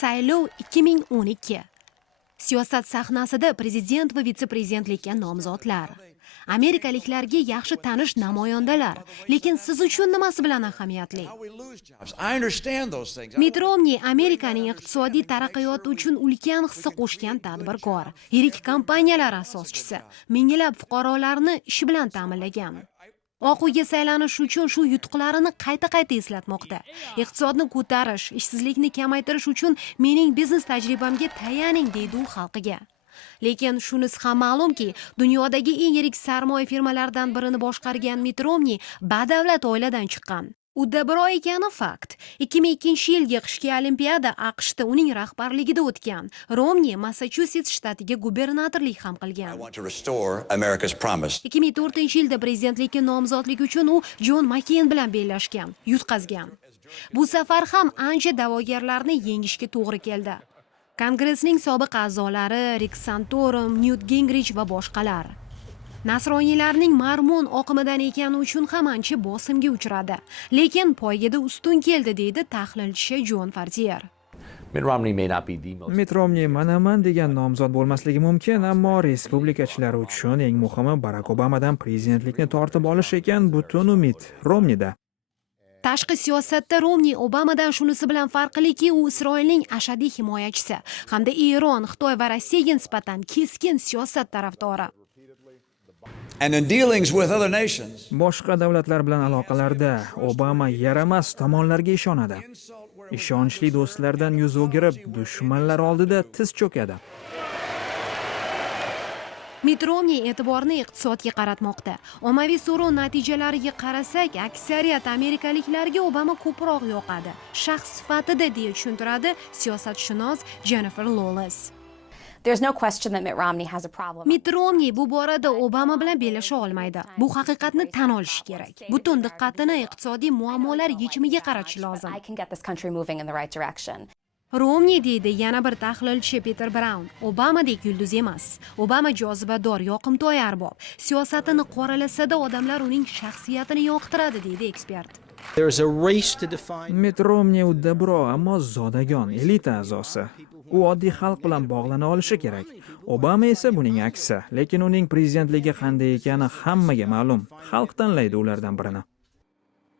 Saylov 2012. Siyosat sahnasida prezident va vitse-prezidentlikka nomzodlar. Amerikaliklarga yaxshi tanish namoyandalar, lekin siz uchun nimasi bilan ahamiyatli? Mitt Romney Amerikaning iqtisodiy taraqqiyoti uchun ulkan hissa qo'shgan tadbirkor, yirik kompaniyalar asoschisi, minglab fuqarolarni ish bilan ta'minlagan. Oq uyga saylanish uchun shu yutuqlarini qayta-qayta eslatmoqda. Iqtisodni ko'tarish, ishsizlikni kamaytirish uchun mening biznes tajribamga tayaning deydi u xalqiga. Lekin shunisi ham ma'lumki, dunyodagi eng yirik sarmoya firmalaridan birini boshqargan Mitt Romney badavlat oiladan chiqqan. Udabro ekani fakt. 2002-yilgi qishki olimpiada AQShda uning rahbarligida o'tgan. Romney Massachusets shtatiga gubernatorlik ham qilgan. 2004-yilda prezidentlikka nomzodlik uchun u Jon Makeyn bilan bellashgan, yutqazgan. Bu safar ham ancha da'vogarlarni yengishga to'g'ri keldi. Kongressning sobiq a'zolari Rick Santorum, Newt Gingrich va boshqalar. Nasroniylarning marmon oqimidan ekani uchun ham ancha bosimga uchradi. Lekin poygada ustun keldi deydi tahlilchi Jon Fartier. Mitt Romney manaman degan nomzod bo'lmasligi mumkin, ammo respublikachilar uchun eng muhimi Barack Obamadan prezidentlikni tortib olish ekan, butun umid Romneyda. Tashqi siyosatda Romney Obamadan shunisi bilan farqliki, u Isroilning ashaddiy himoyachisi hamda Eron, Xitoy va Rossiyaga nisbatan keskin siyosat tarafdori. Boshqa davlatlar bilan aloqalarda Obama yaramas tomonlarga ishonadi. Ishonchli do'stlardan yuz o'girib, dushmanlar oldida tiz cho'kadi. Mitt Romney e'tiborni iqtisodga qaratmoqda. Ommaviy so'rov natijalariga qarasak, aksariyat amerikaliklarga Obama ko'proq yoqadi. Shaxs sifatida deya tushuntiradi siyosatshunos Jennifer Lawless. There's no question that Mitt Romney has a problem. Mitt Romney bu borada Obama bilan bellasha olmaydi. Bu haqiqatni tan olish kerak. Butun diqqatini iqtisodiy muammolar yechimiga qaratish lozim. I can get this country moving in the right direction. Romney deydi yana bir tahlilchi Peter Brown. Obamadek yulduz emas. Obama jozibador, yoqimtoy arbob. Siyosatini qoralasada odamlar uning shaxsiyatini yoqtiradi deydi ekspert. Mitt Romney udabro, ammo zodagon, elita a'zosi. U oddiy xalq bilan bog'lana olishi kerak. Obama esa buning aksi, lekin uning prezidentligi qanday ekani hammaga ma'lum. Xalq tanlaydi ulardan birini.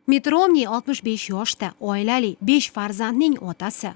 Mitt Romney 65 yoshda, oilali, 5 farzandning otasi.